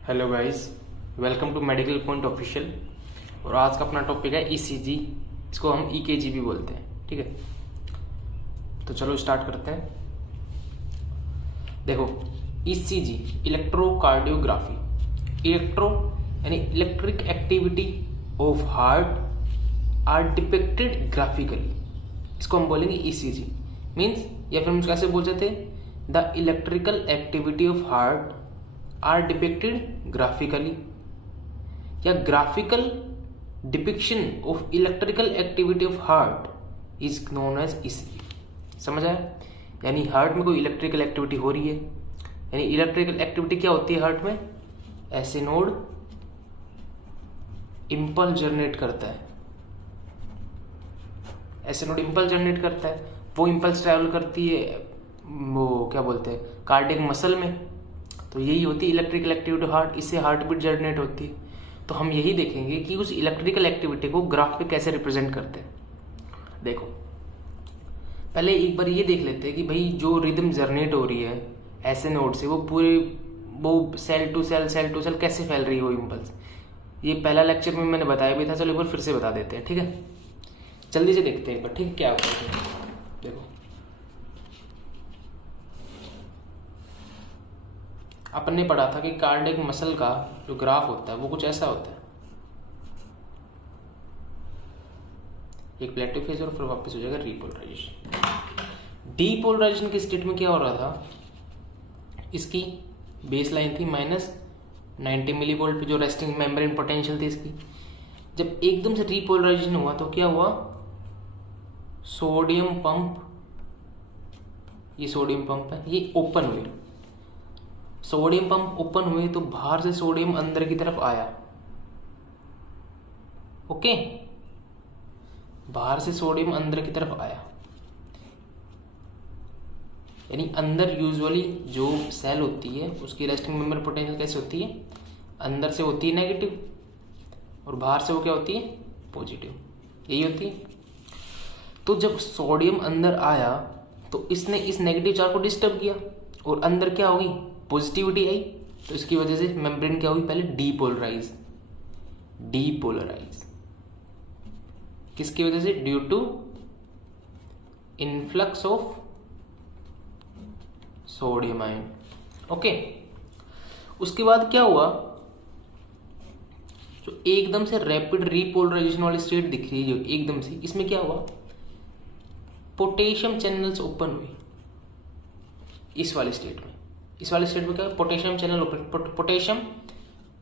Hello guys, welcome to Medical Point Official. और आज का अपना टॉपिक है ईसीजी। इसको हम ईकेजी भी बोलते हैं, ठीक है। तो चलो स्टार्ट करते हैं। देखो, ईसीजी इलेक्ट्रोकार्डियोग्राफी, इलेक्ट्रो यानी electric activity of heart are depicted graphically. इसको हम बोलेंगे ईसीजी मीन्स, या फिर हम कैसे बोल सकते हैं, the electrical activity of heart are depicted graphically, या graphical depiction of electrical activity of heart is known as ECG. समझ आया? यानी हार्ट में कोई इलेक्ट्रिकल एक्टिविटी हो रही है, यानी इलेक्ट्रिकल एक्टिविटी क्या होती है हार्ट में? ऐसे नोड इम्पल्स जनरेट करता है, ऐसे नोड इम्पल्स जनरेट करता है। वो इम्पल्स ट्रैवल करती है, वो क्या बोलते हैं, कार्डियक मसल में। तो यही होती है इलेक्ट्रिकल एक्टिविटी ऑफ हार्ट, इससे हार्ट बीट जनरेट होती है। तो हम यही देखेंगे कि उस इलेक्ट्रिकल एक्टिविटी को ग्राफ पे कैसे रिप्रेजेंट करते हैं। देखो, पहले एक बार ये देख लेते हैं कि भाई जो रिदम जनरेट हो रही है ऐसे नोड से, वो पूरे वो सेल टू सेल कैसे फैल रही है वो इम्पल्स। ये पहला लेक्चर में मैंने बताया भी था, चलो एक बार फिर से बता देते हैं, ठीक है। जल्दी से देखते हैं एक बार, ठीक क्या होता है। देखो, अपन ने पढ़ा था कि कार्डियक मसल का जो ग्राफ होता है वो कुछ ऐसा होता है, एक प्लेटो फेज और फिर वापस हो जाएगा रीपोलराइजेशन। डीपोलराइजेशन की स्टेट में क्या हो रहा था, इसकी बेस लाइन थी -90 मिलीवोल्ट पे, जो रेस्टिंग मेम्ब्रेन पोटेंशियल थी इसकी। जब एकदम से रीपोलराइजेशन हुआ तो क्या हुआ, सोडियम पंप, ये सोडियम पंप है, ये ओपन हुई। सोडियम पंप ओपन हुए तो बाहर से सोडियम अंदर की तरफ आया, ओके। बाहर से सोडियम अंदर की तरफ आया, यानी अंदर यूजुअली जो सेल होती है उसकी रेस्टिंग मेम्ब्रेन पोटेंशियल कैसे होती है, अंदर से होती है नेगेटिव और बाहर से वो क्या होती है, पॉजिटिव, यही होती है। तो जब सोडियम अंदर आया तो इसने इस नेगेटिव चार्ज को डिस्टर्ब किया और अंदर क्या होगी, पॉजिटिविटी आई। तो इसकी वजह से मेम्ब्रेन क्या हुई, पहले डीपोलराइज। किसकी वजह से? Due to influx of sodium ion, okay. उसके बाद क्या हुआ, जो एकदम से रैपिड रीपोलराइजेशन वाली स्टेट दिख रही है जो एकदम से, इसमें क्या हुआ, पोटेशियम चैनल्स ओपन हुए इस वाली स्टेट में। इस वाले स्टेट में क्या है, पोटेशियम चैनल ओपन। पोटेशियम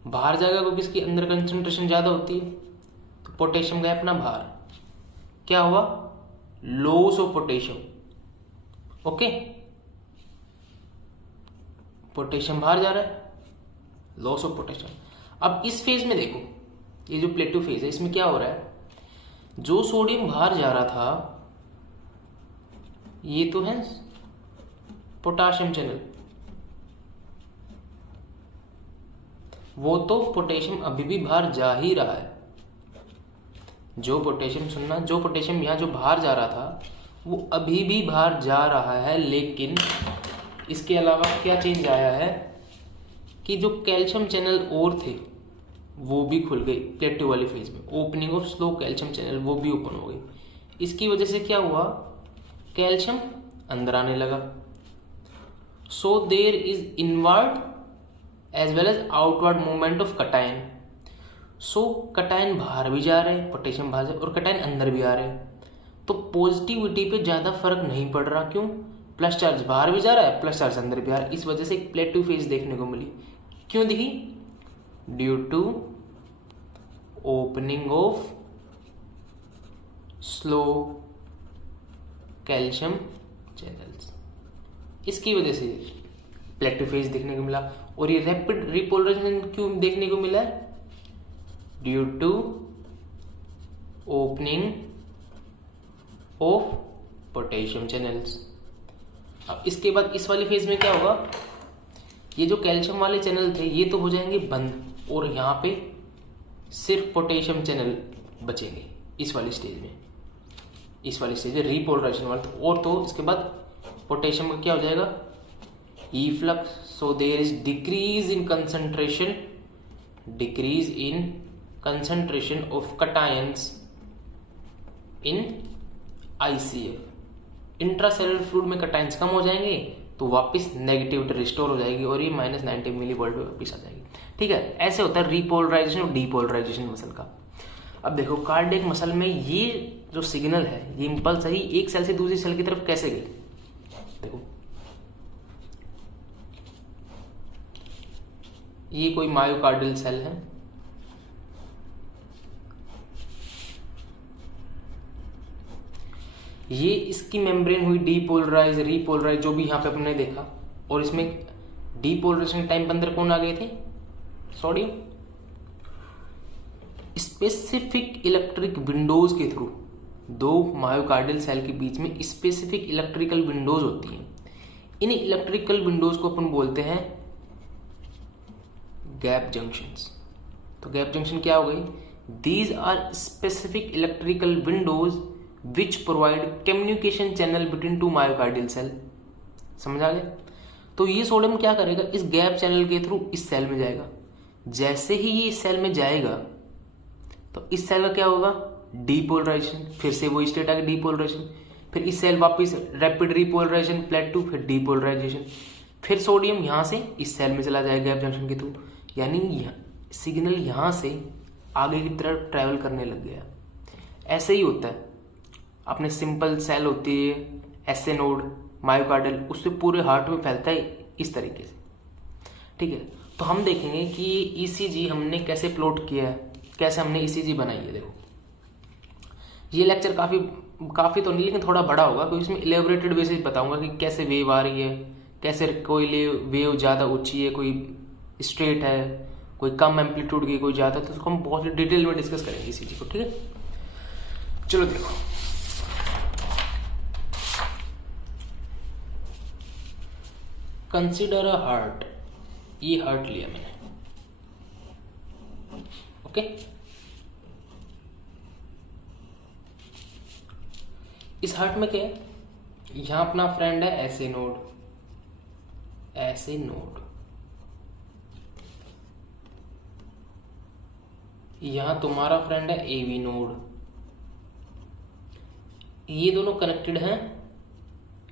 बाहर जाएगा क्योंकि इसकी अंदर कंसंट्रेशन ज्यादा होती है, तो पोटेशियम गया अपना बाहर। क्या हुआ, loss of potassium, okay. Potassium बाहर जा रहा है, लॉस ऑफ पोटेशियम। अब इस फेज में देखो, ये जो प्लेटो फेज है इसमें क्या हो रहा है, जो सोडियम बाहर जा रहा था ये तो है पोटाशियम चैनल, वो तो पोटेशियम अभी भी बाहर जा ही रहा है। जो पोटेशियम, सुनना, जो पोटेशियम यहाँ जो बाहर जा रहा था वो अभी भी बाहर जा रहा है, लेकिन इसके अलावा क्या चेंज आया है कि जो कैल्शियम चैनल और थे वो भी खुल गई प्लेटो वाली फेज में। Opening of slow calcium channel वो भी ओपन हो गई। इसकी वजह से क्या हुआ, कैल्शियम अंदर आने लगा। So there is inward as well as outward movement of cation. So cation बाहर भी जा रहे हैं, पोटेशियम बाहर जा, और कटायन अंदर भी आ रहे हैं। तो पॉजिटिविटी पे ज्यादा फर्क नहीं पड़ रहा, क्यों, प्लस चार्ज बाहर भी जा रहा है, प्लस चार्ज अंदर भी आ रहा है। इस वजह से एक प्लेटो फेज देखने को मिली। क्यों दिखी? Due to opening of slow calcium channels, इसकी वजह से प्लेटो फेज देखने को मिला। और ये रैपिड रिपोलराइजेशन क्यों देखने को मिला है? Due to opening of potassium channels. अब इसके बाद इस वाली फेज में क्या होगा, ये जो कैल्शियम वाले चैनल थे ये तो हो जाएंगे बंद, और यहाँ पे सिर्फ पोटेशियम चैनल बचेंगे इस वाली स्टेज में। इस वाली स्टेज में रीपोलराइजेशन वाला, और तो इसके बाद पोटेशियम का क्या हो जाएगा, efflux, so there is decrease in concentration of cations in ICF. Intracellular fluid में कैटायंस कम हो जाएंगे तो वापस नेगेटिविटी रिस्टोर हो जाएगी और ये -90 मिलीवोल्ट पे वापस आ जाएगी। ठीक है, ऐसे होता है रीपोलराइजेशन और डीपोलराइजेशन मसल का। अब देखो कार्डियक मसल में ये जो सिग्नल है, ये इंपल्स है, एक सेल से दूसरी सेल की तरफ कैसे गई। देखो ये कोई मायोकार्डियल सेल है, ये इसकी मेम्ब्रेन हुई डीपोलराइज रीपोलराइज जो भी यहाँ पे अपने देखा, और इसमें डीपोलराइजेशन टाइम के अंदर कौन आ गए थे, सोडियम। स्पेसिफिक इलेक्ट्रिक विंडोज के थ्रू दो मायोकार्डियल सेल के बीच में स्पेसिफिक इलेक्ट्रिकल विंडोज होती हैं। इन इलेक्ट्रिकल विंडोज को अपन बोलते हैं गैप जंक्शंस। तो गैप जंक्शन क्या हो गई, these are specific electrical windows which provide communication channel between two myocardial cell. समझ आ गया। तो ये सोडियम क्या करेगा, इस गैप चैनल के थ्रू इस सेल में जाएगा। जैसे ही ये इस सेल में जाएगा तो इस सेल का क्या होगा, डीपोलराइजेशन, फिर से वो स्टेट आ गया डीपोलराइजेशन, फिर इस सेल वापस रैपिड रीपोलराइजेशन, प्लेटू, फिर डीपोलराइजेशन, फिर सोडियम यहां से इस सेल में चला जाएगा गैप जंक्शन के थ्रू। यानी सिग्नल यहां से आगे की तरफ ट्रैवल करने लग गया। ऐसे ही होता है, अपने सिंपल सेल होती है एसए नोड मायोकार्डियल, उससे पूरे हार्ट में फैलता है इस तरीके से। ठीक है, तो हम देखेंगे कि ईसीजी हमने कैसे प्लॉट किया है, कैसे हमने ईसीजी बनाई है। देखो ये लेक्चर काफी तो नहीं लेकिन थोड़ा बड़ा होगा, क्योंकि इसमें इलेबोरेटेड वे से बताऊंगा कि कैसे वेव आ रही है, कैसे कोई वेव ज़्यादा ऊंची है, कोई स्ट्रेट है, कोई कम एम्पलीट्यूड की, कोई ज़्यादा, तो उसको हम बहुत डिटेल में डिस्कस करेंगे ईसीजी को। ठीक है, चलो देखो कंसिडर अ हार्ट। ये हार्ट लिया मैंने, ओके। इस हार्ट में क्या है, यहां अपना फ्रेंड है ऐसे नोड, ऐसे नोड, यहां तुम्हारा फ्रेंड है एवी नोड। ये दोनों कनेक्टेड हैं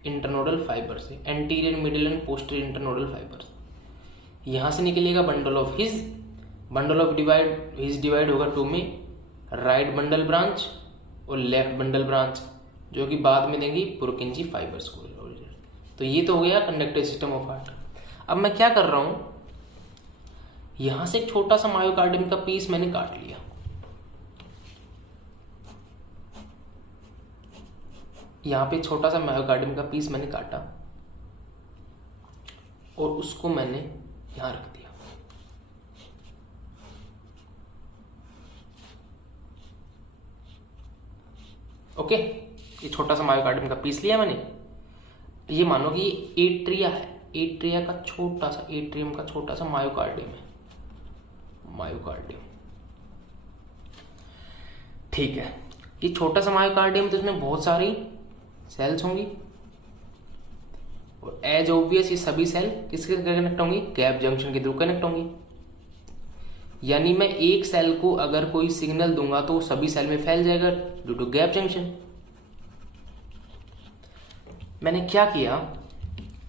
इंटरनोडल फाइबर से, anterior middle and posterior internodal fibre से। यहां से निकलेगा bundle of his, bundle of his divide होगा टू में, राइट बंडल ब्रांच और लेफ्ट बंडल ब्रांच, जो कि बाद में देंगी पुरकिंजी फाइबर्स को। तो ये तो हो गया कंडक्टिव सिस्टम ऑफ हार्ट। अब मैं क्या कर रहा हूं, यहां से एक छोटा सा मायोकार्डियम का पीस मैंने काट लिया, यहां पे छोटा सा मायोकार्डियम का पीस मैंने काटा और उसको मैंने यहां रख दिया। ओके, ये छोटा सा मायोकार्डियम का पीस लिया मैंने। ये मानो कि ये एट्रिया है, एट्रिया का छोटा सा, एट्रियम का छोटा सा मायोकार्डियम है, मायोकार्डियम। ठीक है, ये छोटा सा मायोकार्डियम, तो इसमें बहुत सारी सेल्स होंगी और एज ऑब्वियस ये सभी सेल किसके कनेक्ट होंगी, गैप जंक्शन के थ्रू कनेक्ट होंगी। यानी मैं एक सेल को अगर कोई सिग्नल दूंगा तो सभी सेल में फैल जाएगा ड्यू टू गैप जंक्शन। मैंने क्या किया,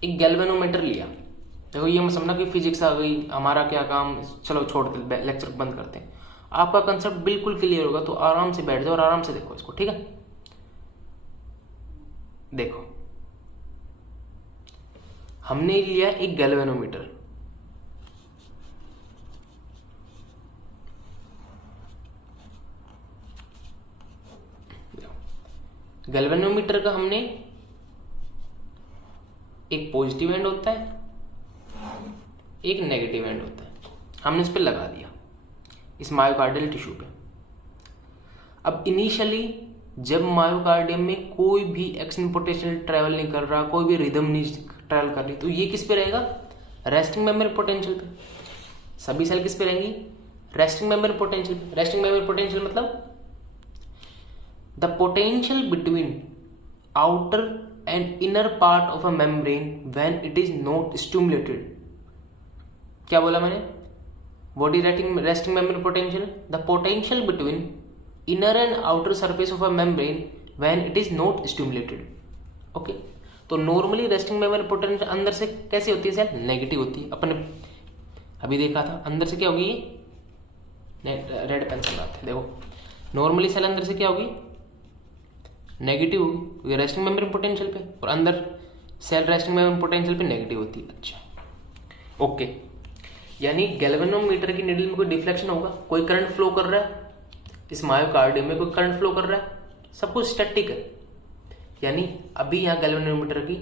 एक गैल्वेनोमीटर लिया। देखो ये मत समझना कि फिजिक्स आ गई, हमारा क्या काम, चलो छोड़ दे, लेक्चर बंद करते हैं। आपका कंसेप्ट बिल्कुल क्लियर होगा तो आराम से बैठ जाओ और आराम से देखो इसको। ठीक है, देखो हमने लिया एक गैल्वेनोमीटर, गैल्वेनोमीटर का हमने एक पॉजिटिव एंड होता है, एक नेगेटिव एंड होता है, हमने इस पे लगा दिया इस मायोकार्डियल टिश्यू पे। अब इनिशियली जब मायोकार्डियम में कोई भी एक्शन पोटेंशियल ट्रेवल नहीं कर रहा, कोई भी रिदम नहीं ट्रेवल कर रही, तो ये किस पे रहेगा, रेस्टिंग मेमोरी पोटेंशियल पे। सभी सेल किस पे रहेंगी, रेस्टिंग मेमोरी पोटेंशियल पे। रेस्टिंग मेमोरी पोटेंशियल मतलब the potential between outer an inner part of a membrane when it is not stimulated. क्या बोला मैंने? What is resting membrane potential? The potential between inner and outer surface of a membrane when it is not stimulated. Okay. तो normally resting memory potential अंदर से कैसी होती है cell? Negative होती है. अपन अभी देखा था अंदर से क्या होगी? रेड पेंसिल आते देखो. नॉर्मली सेल अंदर से क्या होगी? नेगेटिव होगी क्योंकि रेस्टिंग मेम्ब्रेन पोटेंशियल पे, और अंदर सेल रेस्टिंग मेम्ब्रेन पोटेंशियल पे नेगेटिव होती है. अच्छा ओके, यानी गैल्वेनोमीटर की नीडल में कोई डिफ्लेक्शन होगा, कोई करंट फ्लो कर रहा है, इस मायोकार्डियम में कोई करंट फ्लो कर रहा है, सब कुछ स्टैटिक है. यानी अभी यहाँ गैल्वेनोमीटर की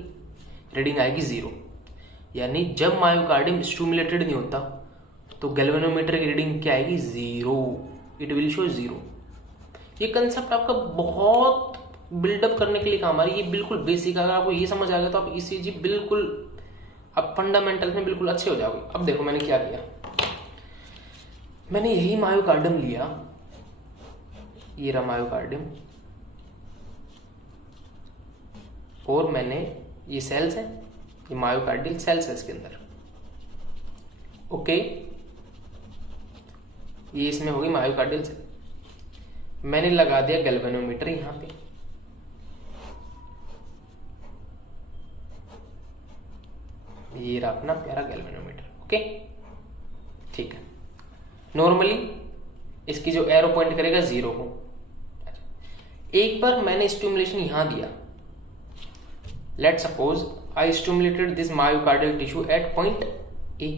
रीडिंग आएगी 0. यानी जब मायोकार्डियम स्टिमुलेटेड नहीं होता तो गैल्वेनोमीटर की रीडिंग क्या आएगी? 0. It will show 0. ये कंसेप्ट आपका बहुत बिल्डअप करने के लिए काम आ रही है. ये बिल्कुल बेसिक, अगर आपको ये समझ आ गया तो आप ईसीजी बिल्कुल आप फंडामेंटल में बिल्कुल अच्छे हो जाओगे. अब देखो मैंने क्या किया. मैंने यही मायोकार्डियम लिया, ये रहा मायोकार्डियम, और मैंने ये सेल्स है, ये मायोकार्डियल सेल्स है इसके अंदर. ओके, ये इसमें होगी मायोकार्डियल सेल. मैंने लगा दिया गैल्वेनोमीटर यहां पे. ये रहा अपना प्यारा गैल्वेनोमीटर. ओके ठीक है. नॉर्मली इसकी जो एरो पॉइंट करेगा 0 को. एक बार मैंने स्टिमुलेशन यहां दिया. Let suppose I stimulated this myocardial tissue at point A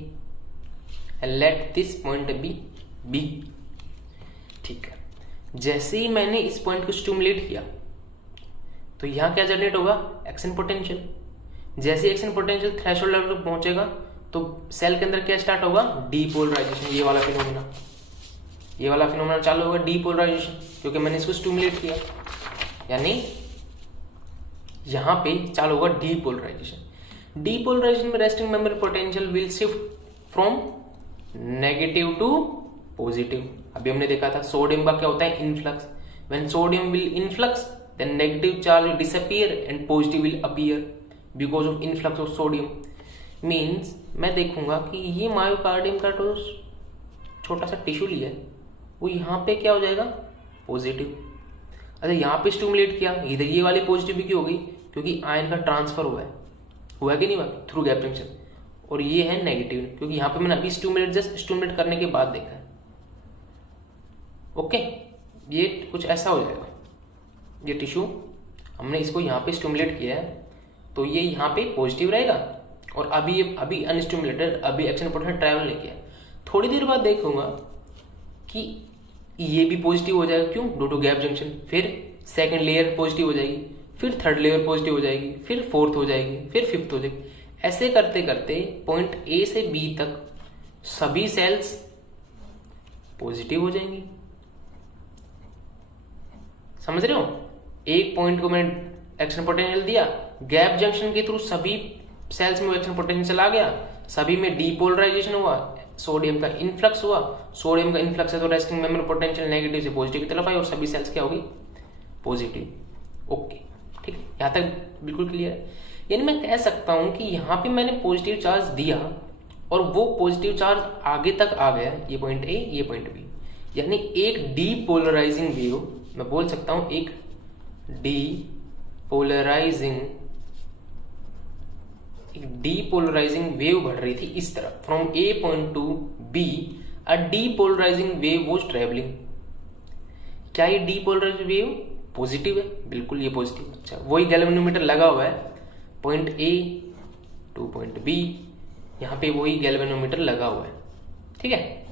and let this point B B. ठीक है, जैसे ही मैंने इस पॉइंट को स्टिमुलेट किया तो यहां क्या जनरेट होगा? Action potential. जैसे एक्शन पोटेंशियल थ्रेशोल्ड लेवल पर पहुंचेगा तो सेल के अंदर क्या स्टार्ट होगा? डीपोलराइजेशन. ये वाला फिनोमेना चालू होगा, डीपोलराइजेशन, क्योंकि मैंने इसको स्टिमुलेट किया. यानी यहां पे चालू होगा डीपोलराइजेशन. डीपोलराइजेशन में resting membrane potential will shift from negative to positive. अभी हमने देखा था सोडियम का क्या होता है? Influx. When sodium will influx then negative charge will disappear and positive will appear because of influx of sodium. Means मैं देखूंगा कि ये मायोकार्डियम का जो छोटा सा टिश्यू लिया है वो यहाँ पे क्या हो जाएगा? पॉजिटिव. अच्छा, यहाँ पे स्टिमुलेट किया, इधर ये वाली पॉजिटिव क्यों होगी? क्योंकि आयन का ट्रांसफर हुआ है कि नहीं हुआ? Through gap junction. और ये है नेगेटिव क्योंकि यहाँ पे मैंने अभी स्टिमुलेट करने के बाद देखा है. ओके, ये कुछ ऐसा हो जाएगा. ये टिश्यू हमने इसको यहाँ पे स्टिमुलेट किया है तो ये यहाँ पे पॉजिटिव रहेगा, और अभी अनस्टिमुलेटेड, अभी एक्शन पोटेंशियल ट्रैवल नहीं किया. थोड़ी देर बाद देखूंगा कि ये भी पॉजिटिव हो जाएगा. क्यों? Due to gap junction. फिर सेकंड लेयर पॉजिटिव हो जाएगी, फिर थर्ड लेयर पॉजिटिव हो जाएगी, फिर फोर्थ हो जाएगी, फिर फिफ्थ हो जाएगी. ऐसे करते करते पॉइंट ए से बी तक सभी सेल्स पॉजिटिव हो जाएंगी. समझ रहे हो? एक पॉइंट को मैंने एक्शन पोटेंशियल दिया, गैप जंक्शन के थ्रू सभी सेल्स में एक्शन पोटेंशियल आ गया, सभी में डीपोलराइजेशन हुआ, सोडियम का इनफ्लक्स हुआ. सोडियम का इनफ्लक्स है तो रेस्टिंग मेम्ब्रेन पोटेंशियल नेगेटिव से पॉजिटिव की तरफ आई और सभी सेल्स क्या होगी? पॉजिटिव. ओके ठीक है, यहां तक बिल्कुल क्लियर है. यानी मैं कह सकता हूं कि यहां पे मैंने पॉजिटिव चार्ज दिया और वो पॉजिटिव चार्ज आगे तक आ गया, ये पॉइंट ए, ये पॉइंट बी. यानी एक डीपोलराइजिंग वेव, मैं बोल सकता हूं एक डीपोलराइजिंग वेव बढ़ रही थी इस तरफ. From A point to be a depolarising wave was travelling. क्या ये डीपोलराइजिंग वेव पॉजिटिव है? बिल्कुल ये पॉजिटिव. अच्छा, वही गैल्वेनोमीटर लगा हुआ है point A to point B, यहां पे वही गैल्वेनोमीटर लगा हुआ है. ठीक है,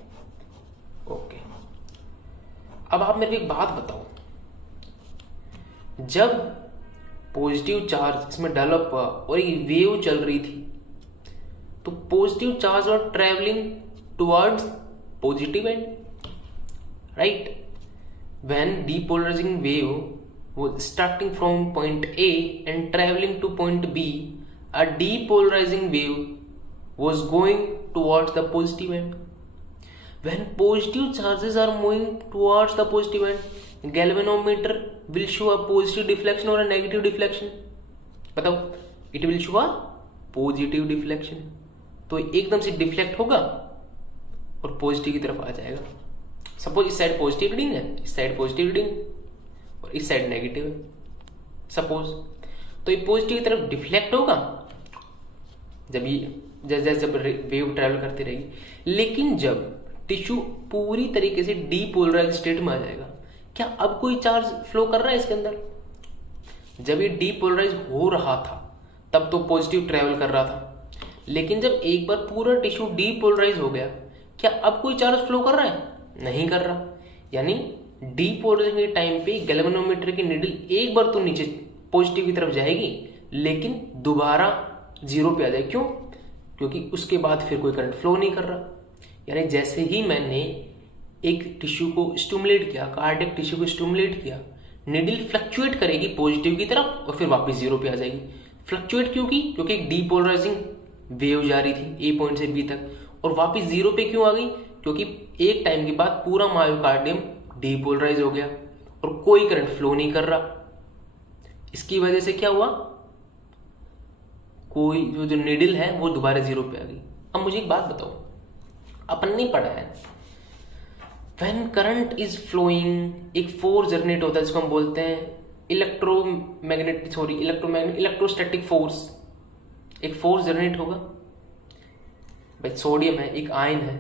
ओके. अब आप मेरे को एक बात बताओ, जब पॉजिटिव चार्ज इसमें डेवलप हुआ और एक वेव चल रही थी तो पॉजिटिव चार्ज और travelling towards positive and, right? When depolarising wave was starting from point A and traveling to point B, a depolarizing wave was going towards the positive end. When positive charges are moving towards the positive end, galvanometer will show a positive deflection or a negative deflection. बताओ, it will show a positive deflection. तो एकदम से deflect होगा और positive की तरफ आ जाएगा। Suppose इस साइड पॉजिटिव रीडिंग है, इस साइड पॉजिटिव रीडिंग और इस साइड नेगेटिव है सपोज। तो ये पॉजिटिव की तरफ डिफ्लेक्ट होगा जब ये जब वेव ट्रेवल करती रहेगी। लेकिन जब टिश्यू पूरी तरीके से डीपोलराइज स्टेट में आ जाएगा, क्या अब कोई चार्ज फ्लो कर रहा है इसके अंदर? जब ये डीपोलराइज हो रहा था तब तो पॉजिटिव ट्रेवल कर रहा था, लेकिन जब एक बार पूरा टिश्यू डीपोलराइज हो गया, क्या अब कोई चार्ज फ्लो कर रहा है? नहीं कर रहा। यानी डीपोलराइजेशन के टाइम पे गैल्वेनोमीटर की नीडल एक बार तो नीचे पॉजिटिव की तरफ जाएगी, लेकिन दोबारा जीरो पे आ जाएगी। क्यों? क्योंकि उसके बाद फिर कोई करंट फ्लो नहीं कर रहा। यानी जैसे ही मैंने एक टिश्यू को स्टिमुलेट किया, कार्डियक टिश्यू को स्टिमुलेट किया, नीडल फ्लक्चुएट करेगी पॉजिटिव की तरफ और फिर वापस जीरो पे आ जाएगी। फ्लक्चुएट क्यों की? क्योंकि एक डीपोलराइजिंग वेव जा रही थी ए पॉइंट से बी तक, और वापस जीरो पे क्यों आ गई? क्योंकि एक टाइम के बाद पूरा मायोकार्डियम डीपोलराइज हो गया और कोई करंट फ्लो नहीं कर रहा। इसकी वजह से क्या हुआ? कोई जो नीडल है वो दोबारा जीरो पे आ गई। अब मुझे एक बात बताओ, अपन ने पढ़ा है व्हेन करंट इज फ्लोइंग, एक फोर्स जनरेट होता है जिसको हम बोलते हैं इलेक्ट्रोस्टैटिक फोर्स। एक फोर्स जनरेट होगा भाई, सोडियम है, एक आयन है,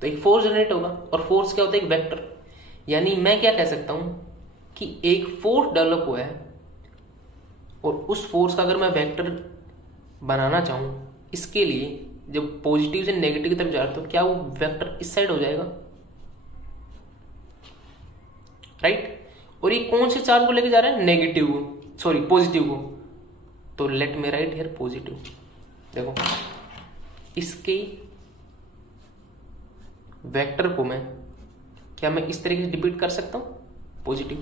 तो एक फोर्स जनरेट होगा। और फोर्स क्या होता है? एक वेक्टर। यानी मैं क्या कह सकता हूं कि एक फोर्स डेवलप हुआ है और उस फोर्स का अगर मैं वेक्टर बनाना चाहूं, इसके लिए जब पॉजिटिव से नेगेटिव की तरफ जा रहा है तो क्या वो वेक्टर इस साइड हो जाएगा, राइट? और ये कौन से चार्ज को लेके जा रहा है? नेगेटिव को, सॉरी पॉजिटिव को। तो let me right here positive. देखो इसके वेक्टर को मैं इस तरीके से डिपिक्ट कर सकता हूं, पॉजिटिव,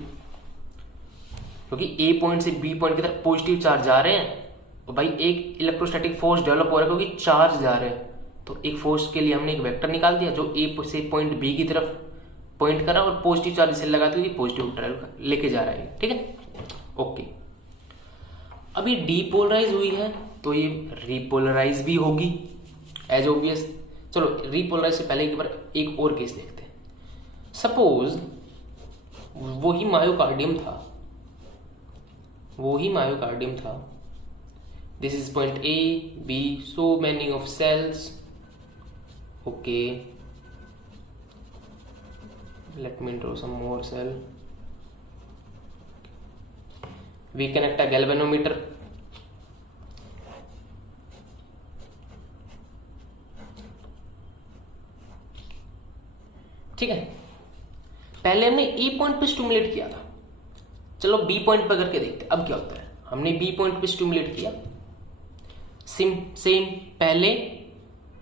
क्योंकि ए पॉइंट से बी पॉइंट की तरफ पॉजिटिव चार्ज जा रहे हैं। तो भाई एक इलेक्ट्रोस्टैटिक फोर्स डेवलप हो रहा है क्योंकि चार्ज जा रहे हैं, तो एक फोर्स के लिए हमने एक वेक्टर निकाल दिया जो ए से पॉइंट बी की तरफ पॉइंट करा और पॉजिटिव चार्ज इसे लगा दिया, पॉजिटिव ट्रेवल लेके जा रहा है। ठीक है, ओके। अभी डीपोलराइज हुई है तो ये रिपोलराइज भी होगी एज ऑब्वियस। चलो रिपोलराइज से पहले एक और केस देखते हैं। सपोज वही मायोकार्डियम था, this is point A B, so many of cells, okay, let me draw some more cell. We connect a galvanometer. ठीक है, पहले हमने ए पॉइंट पे स्टिमुलेट किया था, चलो बी पॉइंट पे करके देखते हैं अब क्या होता है। हमने बी पॉइंट पे स्टिमुलेट किया, सेम पहले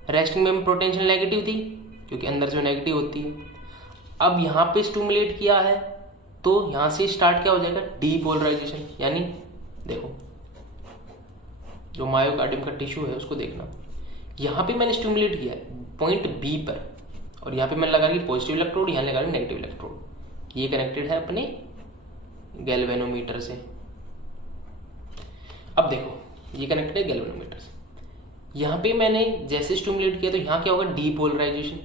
रेस्टिंग में पोटेंशियल नेगेटिव थी क्योंकि अंदर से नेगेटिव होती है। अब यहां पे स्टिमुलेट किया है तो यहां से स्टार्ट क्या हो जाएगा? डीपोलराइजेशन। यानी देखो जो मायोकार्डियम का टिश्यू है उसको देखना, यहां पे मैंने स्टिमुलेट किया है पॉइंट बी पर, और यहां पे मैंने लगा रही पॉजिटिव इलेक्ट्रोड, यहां लगा रही नेगेटिव इलेक्ट्रोड। ये कनेक्टेड है अपने गैल्वेनोमीटर से। अब देखो ये कनेक्टेड है गैल्वेनोमीटर से, यहां पे मैंने जैसे स्टिमुलेट किया तो यहां क्या होगा? डीपोलराइजेशन।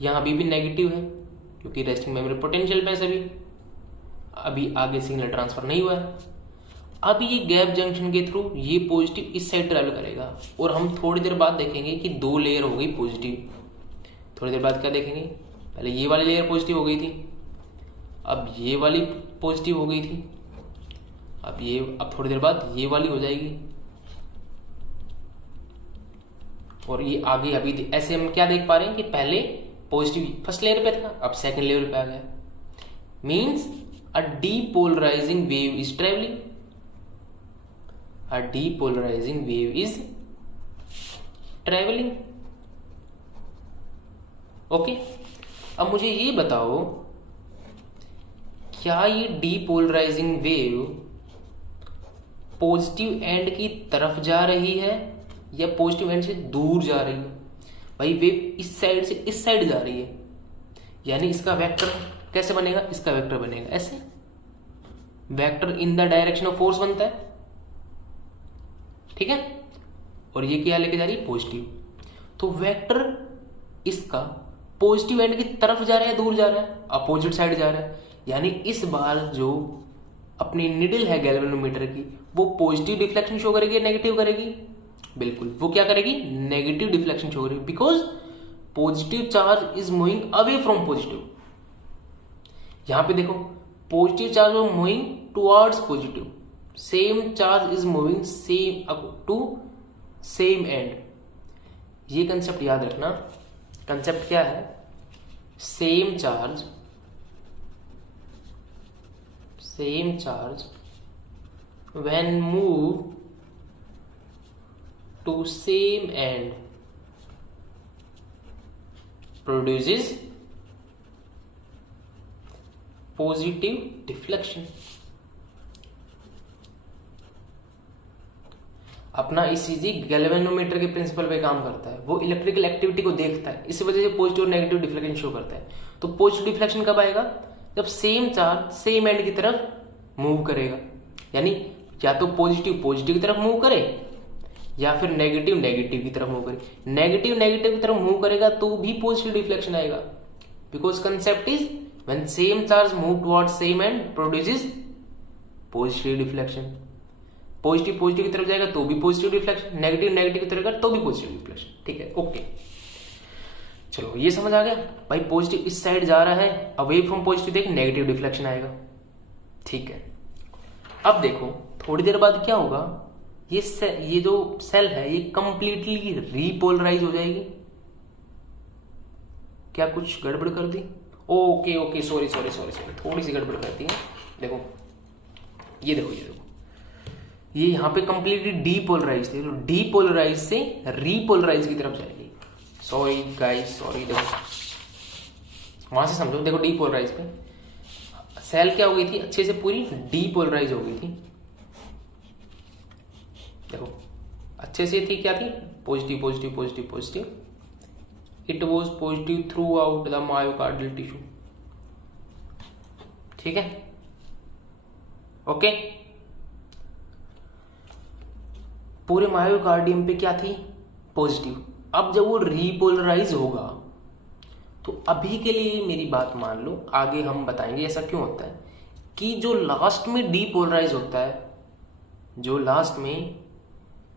यहां भी नेगेटिव है क्योंकि रेस्टिंग मेमोरी पोटेंशियल में सभी, अभी आगे सिग्नल ट्रांसफर नहीं हुआ है। अब ये गैप जंक्शन के थ्रू ये पॉजिटिव इस साइड ट्रैवल करेगा, और हम थोड़ी देर बाद देखेंगे कि दो लेयर हो गई पॉजिटिव। थोड़ी देर बाद क्या देखेंगे? पहले ये वाली लेयर पॉजिटिव हो गई थी, अब ये वाली पॉजिटिव हो गई थी, अब थोड़ी देर बाद ये वाली हो जाएगी, और ये आगे अभी ऐसे हम क्या देख पा रहे हैं कि पहले पॉजिटिव फर्स्ट लेयर पे था, अब सेकंड लेयर पे आ गया। Means a depolarising wave is travelling, okay. अब मुझे ये बताओ, क्या ये डीपोलराइजिंग वेव पॉजिटिव एंड की तरफ जा रही है या पॉजिटिव एंड से दूर जा रही है? भाई वेव इस साइड से इस साइड जा रही है, यानी इसका वेक्टर कैसे बनेगा? इसका वेक्टर बनेगा ऐसे, vector in the direction of force बनता है, ठीक है, और ये क्या लेके जा रही है, पॉजिटिव। तो वेक्टर इसका पॉजिटिव एंड की तरफ जा रहा है, दूर जा रहा है, अपोजिट साइड जा रहा है, यानी इस बार जो अपनी निडल है गैल्वेनोमीटर की वो पॉजिटिव डिफ्लेक्शन शो करेगी, नेगेटिव करेगी, बिल्कुल वो क्या करेगी, नेगेटिव डिफ्लेक्शन शो करेगी, because positive charge is moving away from positive. यहां पे देखो positive charge is moving towards positive, same charge is moving same up to same end. ये कंसेप्ट याद रखना। कंसेप्ट क्या है, same charge when move to same end produces positive deflection। अपना ECG galvanometer के प्रिंसिपल पे काम करता है, वो इलेक्ट्रिकल एक्टिविटी को देखता है, इसी वजह से पॉजिटिव और नेगेटिव डिफ्लेक्शन शो करता है। तो पॉजिटिव डिफ्लेक्शन कब आएगा, जब सेम चार्ज सेम एंड की तरफ मूव करेगा, यानी या तो पॉजिटिव पॉजिटिव की तरफ मूव करे या फिर नेगेटिव नेगेटिव की तरफ मूव करे। नेगेटिव नेगेटिव की तरफ मूव करेगा तो भी पॉजिटिव डिफ्लेक्शन आएगा, because concept is when same charge move towards same and produces positive deflection. Positive positive की तरफ जाएगा तो भी पॉजिटिव डिफ्लेक्शन, नेगेटिव नेगेटिव की तरफ जाएगा तो भी पॉजिटिव डिफ्लेक्शन, ठीक है, ओके। चलो ये समझ आ गया भाई, पॉजिटिव इस साइड जा रहा है, अवे फ्रॉम पॉजिटिव देख नेगेटिव डिफ्लेक्शन आएगा, ठीक है। अब देखो थोड़ी देर बाद क्या होगा, ये जो सेल है ये कंप्लीटली रीपोलराइज हो जाएगी। क्या कुछ गड़बड़ कर दी, ओके ओके सॉरी थोड़ी सी गड़बड़ करती है। देखो ये देखो ये यहाँ पे कंप्लीटली डीपोलराइज थी, तो डीपोलराइज से रीपोलराइज की तरफ जाएगी। सॉरी गाइस सॉरी, देखो वहां से समझो, देखो डीपोलराइज पे सेल क्या हो गई थी, अच्छे से पूरी डीपोलराइज हो गई थी। देखो अच्छे से थी, क्या थी, positive positive positive positive, it was positive through out the myocardial tissue, ठीक है, ओके। पूरे मायोकार्डियम पे क्या थी, पॉजिटिव। अब जब वो रीपोलराइज होगा तो अभी के लिए मेरी बात मान लो, आगे हम बताएंगे ऐसा क्यों होता है, कि जो लास्ट में डीपोलराइज होता है, जो लास्ट में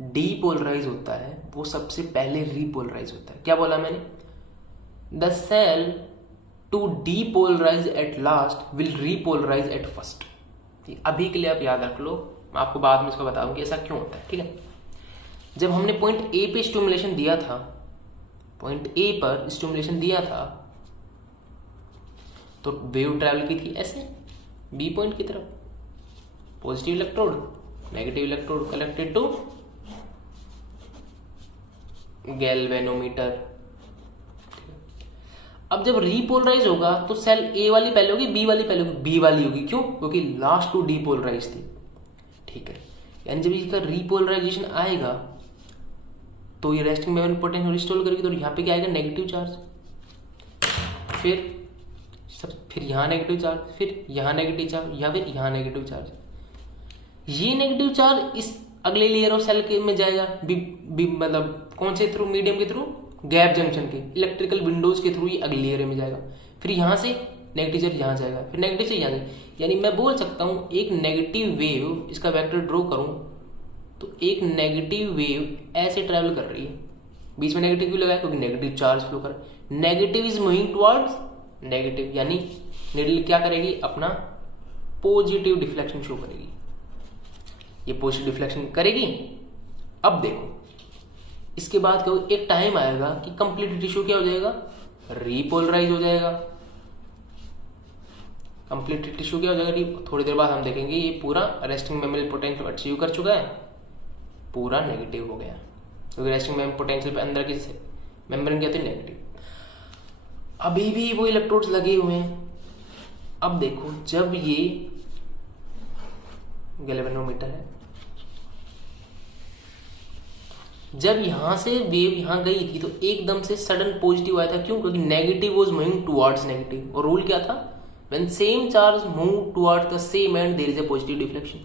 डीपोलराइज होता है वो सबसे पहले रीपोलराइज होता है। क्या बोला मैंने, the cell to depolarize at last will repolarize at first. अभी के लिए आप याद रख लो, मैं आपको बाद में इसको बताऊंगी ऐसा क्यों होता है, ठीक है। जब हमने पॉइंट ए पे स्टिमुलेशन दिया था, पॉइंट ए पर स्टिमुलेशन दिया था, तो वेव ट्रैवल की थी ऐसे बी पॉइंट की तरफ, positive electrode negative electrode collected to galvanometer. अब जब रीपोलराइज होगा तो सेल ए वाली पहले होगी, बी वाली पहले होगी, बी वाली होगी, क्यों, क्योंकि लास्ट टू डीपोलराइज थी, ठीक है। यानी जब इसका रीपोलराइजेशन आएगा तो ये रेस्टिंग मेमोरी पोटेंशियल रिस्टोर करेगी, तो यहाँ पे क्या आएगा, नेगेटिव चार्ज, फिर यहाँ नेगेटिव चार्ज, फिर यहाँ नेगेटिव चार्ज, या फिर यहाँ नेगेटिव चार्ज। ये नेगेटिव चार्ज इस अगले लेयर ऑफ सेल के में जाएगा, मतलब कौन से थ्रू, मीडियम के थ्रू, गैप जंक्शन के इलेक्ट्रिकल विंडोज के थ्रू ये अगले लेयर में जाएगा। फिर यहाँ से नेगेटिव चार्ज यहाँ जाएगा, फिर नेगेटिव से यहाँ जाएगा। यानी मैं बोल सकता हूँ एक नेगेटिव वेव, इसका वेक्टर ड्रॉ करूँ तो एक नेगेटिव वेव ऐसे ट्रैवल कर रही है, बीच में नेगेटिव क्यों लगाया, क्योंकि नेगेटिव चार्ज फ्लो कर, negative is moving towards negative, यानी निडल क्या करेगी, अपना पॉजिटिव डिफ्लेक्शन शो करेगी, ये पॉजिटिव डिफ्लेक्शन करेगी। अब देखो इसके बाद क्या, एक टाइम आएगा कि कंप्लीट टिश्यू क्या हो जाएगा, रीपोलराइज हो जाएगा, कंप्लीट टिश्यू क्या हो जाएगा, थोड़ी देर बाद हम देखेंगे ये पूरा रेस्टिंग मेमोरी पोटेंशियल अचीव कर चुका है, पूरा नेगेटिव हो गया, क्योंकि रेस्टिंग मेमोरी पोटेंशियल पे अंदर की मेम्ब्रेन क्या थी, नेगेटिव। अभी भी वो इलेक्ट्रोड्स लगे हुए हैं। अब देखो जब ये गैल्वेनोमीटर है, जब यहां से वेव यहां गई थी तो एकदम से सडन पॉजिटिव आया था, क्यों, क्योंकि negative was moving towards negative, और रूल क्या था, when same charge move towards the same end there is a positive deflection.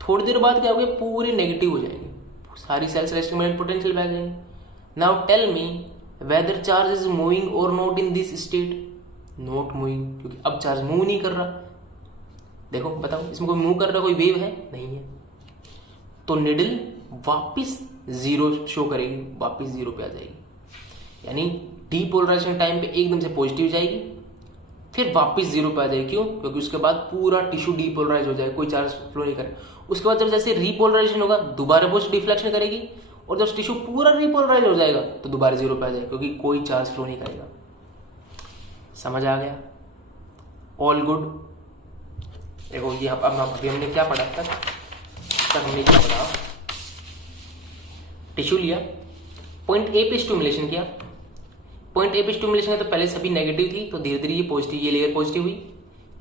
थोड़ी देर बाद क्या होगा, पूरे नेगेटिव हो जाएंगे, सारी सेल्स रेस्टिंग मोमेंट पोटेंशियल बैठ जाएंगे। Now tell me whether charge is moving और not in this state. Not moving, क्योंकि अब चार्ज मूव नहीं कर रहा। देखो बताओ, इसमें कोई मूव कर रहा, कोई वेव है नहीं है, तो निडल वापिस जीरो शो करेगी, वापिस जीरो पे आ जाएगी। यानी डीपोलराइजेशन टाइम पे एकदम से पॉजिटिव जाएगी, फिर वापिस जीरो पे आ जाएगी। क्यों? क्योंकि उसके बाद पूरा टिश्यू डीपोलराइज हो जाएगा, कोई चार्ज फ्लो नहीं करे। उसके बाद जब जैसे रीपोलराइजेशन होगा दोबारा पॉजिटिव डिफ्लेक्शन करेगी, और जब टिश्यू पूरा रीपोलराइज हो जाएगा तो दोबारा जीरो पे आ जाएगा, क्योंकि कोई चार्ज फ्लो नहीं करेगा। समझ आ गया? All good. देखो ये अब अभी हमने क्या पढ़ा तक हमने क्या पढ़ा, टिश्यू लिया, पॉइंट ए पे स्टिमुलेशन किया। पॉइंट ए पे स्टिमुलेशन है तो पहले सभी नेगेटिव थी, तो धीरे धीरे ये पॉजिटिव, ये लेयर पॉजिटिव हुई।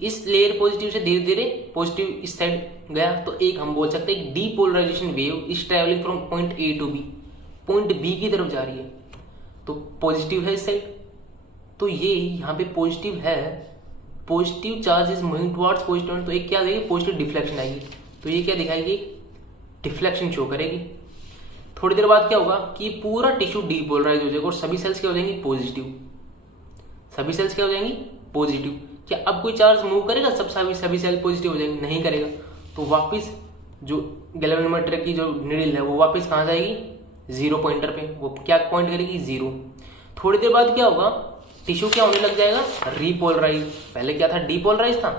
इस लेयर पॉजिटिव से धीरे धीरे पॉजिटिव इस साइड गया, तो एक हम बोल सकते हैं depolarization wave is travelling from point A to B, point B की तरफ जा रही है, तो पॉजिटिव है इस साइड, तो ये यहाँ पे पॉजिटिव है, positive charge is moving towards positive, तो एक क्या देगी, पॉजिटिव डिफ्लेक्शन आएगी, तो ये क्या दिखाएगी, डिफ्लेक्शन शो करेगी। थोड़ी देर बाद क्या होगा कि पूरा टिश्यू डीपोलराइज हो जाएगा और सभी सेल्स क्या हो जाएंगी, पॉजिटिव। सभी सेल्स क्या हो जाएंगी, पॉजिटिव। क्या अब कोई चार्ज मूव करेगा, सभी सेल पॉजिटिव हो जाएंगे, नहीं करेगा, तो वापस जो गैल्वेनोमीटर की जो नीडल है वो वापस कहाँ जाएगी, जीरो पॉइंटर पे, वो क्या पॉइंट करेगी, जीरो। थोड़ी देर बाद क्या होगा, टिश्यू क्या होने लग जाएगा, रीपोलराइज। पहले क्या था, डीपोलराइज था,